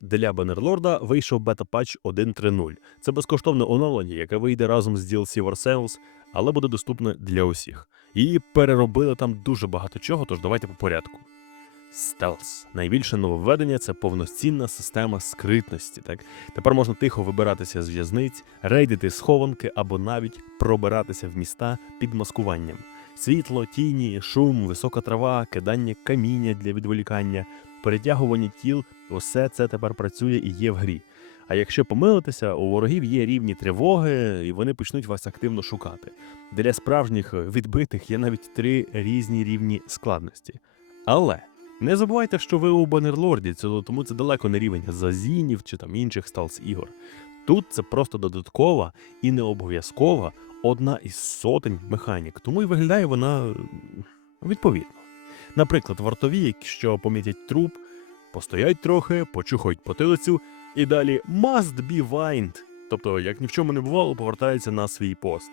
Для Баннерлорда вийшов бета-патч 1.3.0. Це безкоштовне оновлення, яке вийде разом з DLC War але буде доступне для усіх. І переробили там дуже багато чого, тож давайте по порядку. Стелс. Найбільше нововведення це повноцінна система скритності. Так тепер можна тихо вибиратися з в'язниць, рейдити схованки або навіть пробиратися в міста під маскуванням. Світло, тіні, шум, висока трава, кидання каміння для відволікання, перетягування тіл усе це тепер працює і є в грі. А якщо помилитися, у ворогів є рівні тривоги, і вони почнуть вас активно шукати. Для справжніх відбитих є навіть три різні рівні складності. Але не забувайте, що ви у Баннерлорді, це- тому це далеко не рівень зазінів чи там інших сталс ігор. Тут це просто додаткова і не обов'язкова одна із сотень механік, тому і виглядає вона відповідно. Наприклад, вартові, якщо помітять труп, постоять трохи, почухають потилицю і далі must be wind. Тобто, як ні в чому не бувало, повертаються на свій пост.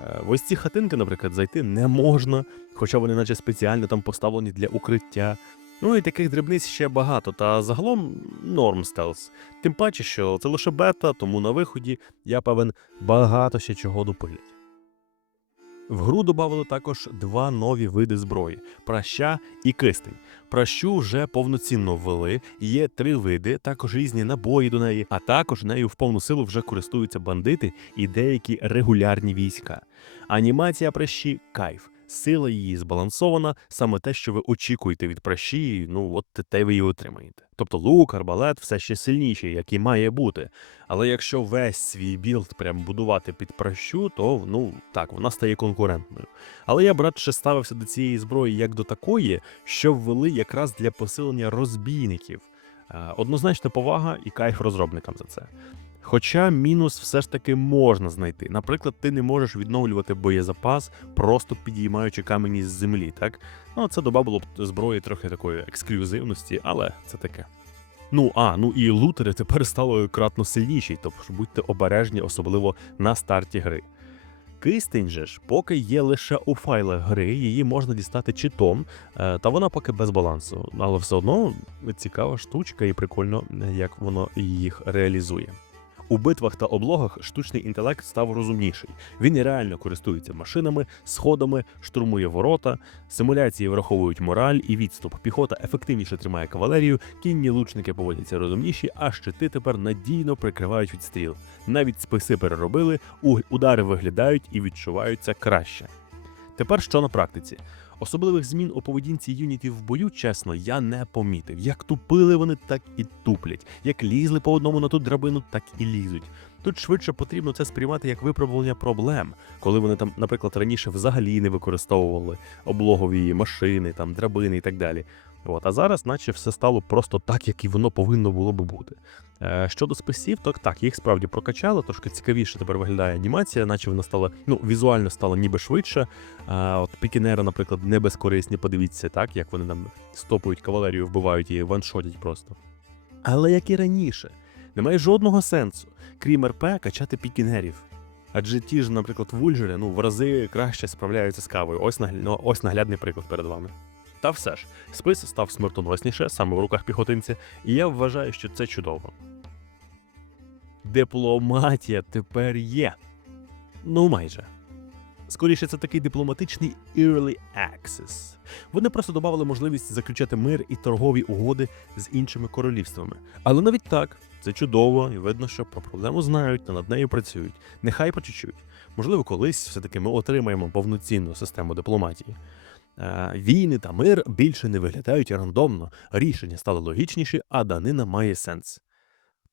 Е, В ось ці хатинки, наприклад, зайти не можна, хоча вони наче спеціально там поставлені для укриття. Ну і таких дрібниць ще багато, та загалом норм стелс. Тим паче, що це лише бета, тому на виході я певен багато ще чого допилять. В гру додали також два нові види зброї праща і кистень. Пращу вже повноцінно ввели, є три види, також різні набої до неї, а також нею в повну силу вже користуються бандити і деякі регулярні війська. Анімація пращі кайф. Сила її збалансована, саме те, що ви очікуєте від пращі, ну от те ви і отримаєте. Тобто лук, арбалет все ще сильніший, як і має бути. Але якщо весь свій білд прям будувати під пращу, то ну так, вона стає конкурентною. Але я б радше ставився до цієї зброї як до такої, що ввели якраз для посилення розбійників. Е, Однозначна повага і кайф розробникам за це. Хоча мінус все ж таки можна знайти. Наприклад, ти не можеш відновлювати боєзапас, просто підіймаючи камені з землі, так? Ну, це додавало б зброї трохи такої ексклюзивності, але це таке. Ну а ну і лутери тепер стали кратно сильніші, тобто будьте обережні, особливо на старті гри. Кистень же ж поки є лише у файлах гри, її можна дістати читом, е, та вона поки без балансу. Але все одно цікава штучка і прикольно, як воно їх реалізує. У битвах та облогах штучний інтелект став розумніший. Він реально користується машинами, сходами, штурмує ворота, симуляції враховують мораль і відступ. Піхота ефективніше тримає кавалерію, кінні лучники поводяться розумніші, а щити тепер надійно прикривають від стріл. Навіть списи переробили, удари виглядають і відчуваються краще. Тепер що на практиці? Особливих змін у поведінці юнітів в бою, чесно, я не помітив. Як тупили вони, так і туплять. Як лізли по одному на ту драбину, так і лізуть. Тут швидше потрібно це сприймати як виправлення проблем, коли вони там, наприклад, раніше взагалі не використовували облогові машини, там драбини і так далі. От, а зараз, наче все стало просто так, як і воно повинно було би бути. Е, щодо списів, то так, їх справді прокачали, трошки цікавіше тепер виглядає анімація, наче вона стала, ну, візуально стала ніби швидше. А, от пікінери, наприклад, не безкорисні, подивіться, так, як вони там стопують кавалерію, вбивають її, ваншотять просто. Але як і раніше, немає жодного сенсу, крім РП, качати пікінерів. Адже ті ж, наприклад, вульжери ну, в рази краще справляються з кавою. Ось, ну, ось наглядний приклад перед вами. Та все ж, спис став смертоносніше саме в руках піхотинця, і я вважаю, що це чудово. Дипломатія тепер є. Ну, майже. Скоріше, це такий дипломатичний early access. Вони просто додали можливість заключати мир і торгові угоди з іншими королівствами. Але навіть так, це чудово, і видно, що про проблему знають та над нею працюють. Нехай по чуть-чуть. Можливо, колись все-таки ми отримаємо повноцінну систему дипломатії. Е, Війни та мир більше не виглядають рандомно, рішення стали логічніші, а данина має сенс.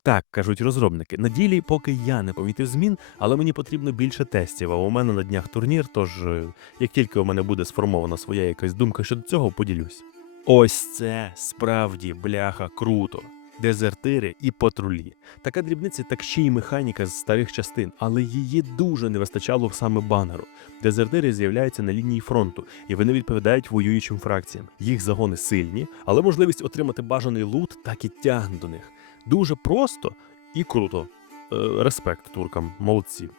Так, кажуть розробники, на ділі поки я не помітив змін, але мені потрібно більше тестів, а у мене на днях турнір, тож е, як тільки у мене буде сформована своя якась думка щодо цього, поділюсь. Ось це справді бляха круто. Дезертири і патрулі. Така дрібниця, так ще й механіка з старих частин, але її дуже не вистачало саме банеру. Дезертири з'являються на лінії фронту, і вони відповідають воюючим фракціям. Їх загони сильні, але можливість отримати бажаний лут так і тягне до них. Дуже просто і круто. Е, респект туркам, молодці.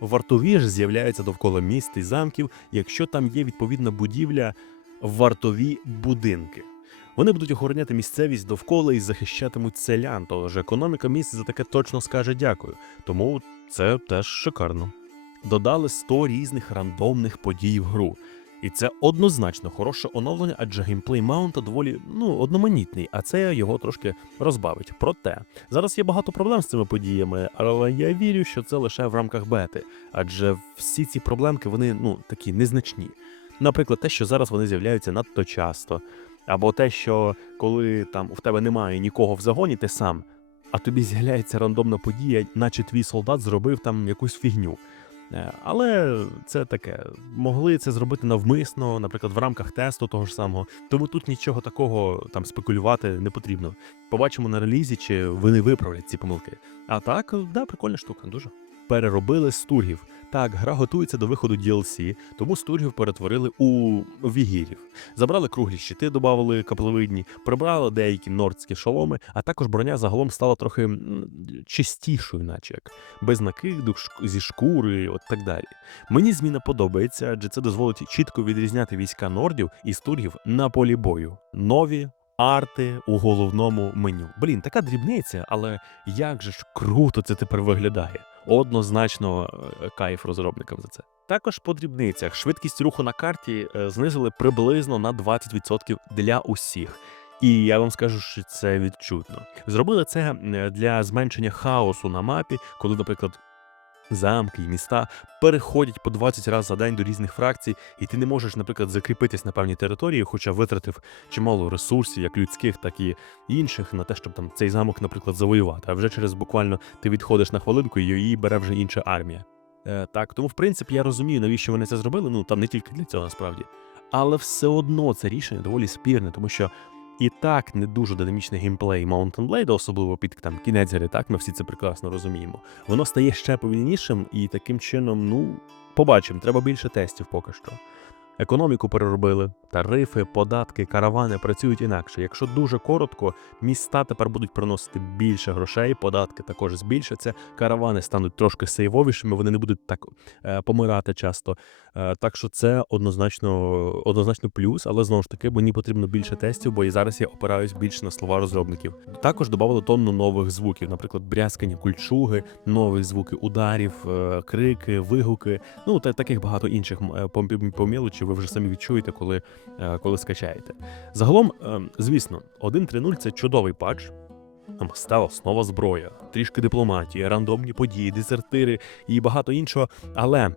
Вартові ж з'являються довкола міст і замків, якщо там є відповідна будівля, вартові будинки. Вони будуть охороняти місцевість довкола і захищатимуть селян. Тож економіка міст за таке точно скаже дякую. Тому це теж шикарно. Додали 100 різних рандомних подій в гру. І це однозначно хороше оновлення, адже геймплей маунта доволі ну одноманітний, а це його трошки розбавить. Проте зараз є багато проблем з цими подіями, але я вірю, що це лише в рамках бети, адже всі ці проблемки вони ну такі незначні. Наприклад, те, що зараз вони з'являються надто часто, або те, що коли там в тебе немає нікого в загоні, ти сам, а тобі з'являється рандомна подія, наче твій солдат зробив там якусь фігню. Е, Але це таке. Могли це зробити навмисно, наприклад, в рамках тесту того ж самого. Тому тут нічого такого там спекулювати не потрібно. Побачимо на релізі, чи вони виправлять ці помилки. А так, да, прикольна штука, дуже. Переробили стургів. Так, гра готується до виходу DLC, тому стургів перетворили у вігірів. Забрали круглі щити, додали каплевидні, прибрали деякі нордські шоломи, а також броня загалом стала трохи чистішою, наче як без накиду зі шкури, от так далі. Мені зміна подобається, адже це дозволить чітко відрізняти війська нордів і стургів на полі бою. Нові. Арти у головному меню. Блін, така дрібниця, але як же ж круто це тепер виглядає. Однозначно е, кайф розробникам за це. Також по дрібницях швидкість руху на карті е, знизили приблизно на 20% для усіх. І я вам скажу, що це відчутно. Зробили це е, для зменшення хаосу на мапі, коли, наприклад, замки і міста переходять по 20 разів за день до різних фракцій, і ти не можеш, наприклад, закріпитись на певній території, хоча витратив чимало ресурсів, як людських, так і інших, на те, щоб там цей замок, наприклад, завоювати. А вже через буквально ти відходиш на хвилинку, і її бере вже інша армія. Е, так, тому в принципі я розумію, навіщо вони це зробили. Ну там не тільки для цього насправді. Але все одно це рішення доволі спірне, тому що і так не дуже динамічний геймплей Mountain Blade, особливо під там кінець гри, так ми всі це прекрасно розуміємо. Воно стає ще повільнішим, і таким чином, ну побачимо, треба більше тестів поки що. Економіку переробили, тарифи, податки, каравани працюють інакше. Якщо дуже коротко, міста тепер будуть приносити більше грошей, податки також збільшаться, каравани стануть трошки сейвовішими, вони не будуть так е, помирати часто. Е, так що це однозначно, однозначно плюс, але знову ж таки мені потрібно більше тестів, бо і зараз я опираюсь більше на слова розробників. Також додали тонну нових звуків, наприклад, брязкання кульчуги, нові звуки ударів, е, крики, вигуки. Ну та таких багато інших м, е, ви вже самі відчуєте, коли, е, коли скачаєте. Загалом, е, звісно, 1.3.0 це чудовий патч. Стала основа зброя, трішки дипломатії, рандомні події, дезертири і багато іншого. Але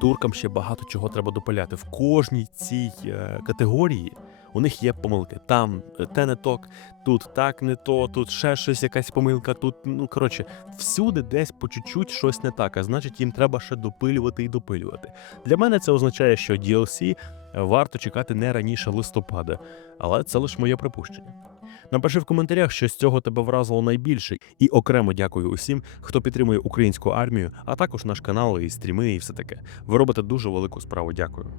туркам ще багато чого треба допиляти. В кожній цій е, категорії у них є помилки. Там е, те не ток, тут так не то, тут ще щось, якась помилка, тут, ну коротше, всюди десь по чуть-чуть щось не так, а значить їм треба ще допилювати і допилювати. Для мене це означає, що DLC варто чекати не раніше листопада, але це лише моє припущення. Напиши в коментарях, що з цього тебе вразило найбільше, і окремо дякую усім, хто підтримує українську армію, а також наш канал і стріми, і все таке. Ви робите дуже велику справу. Дякую.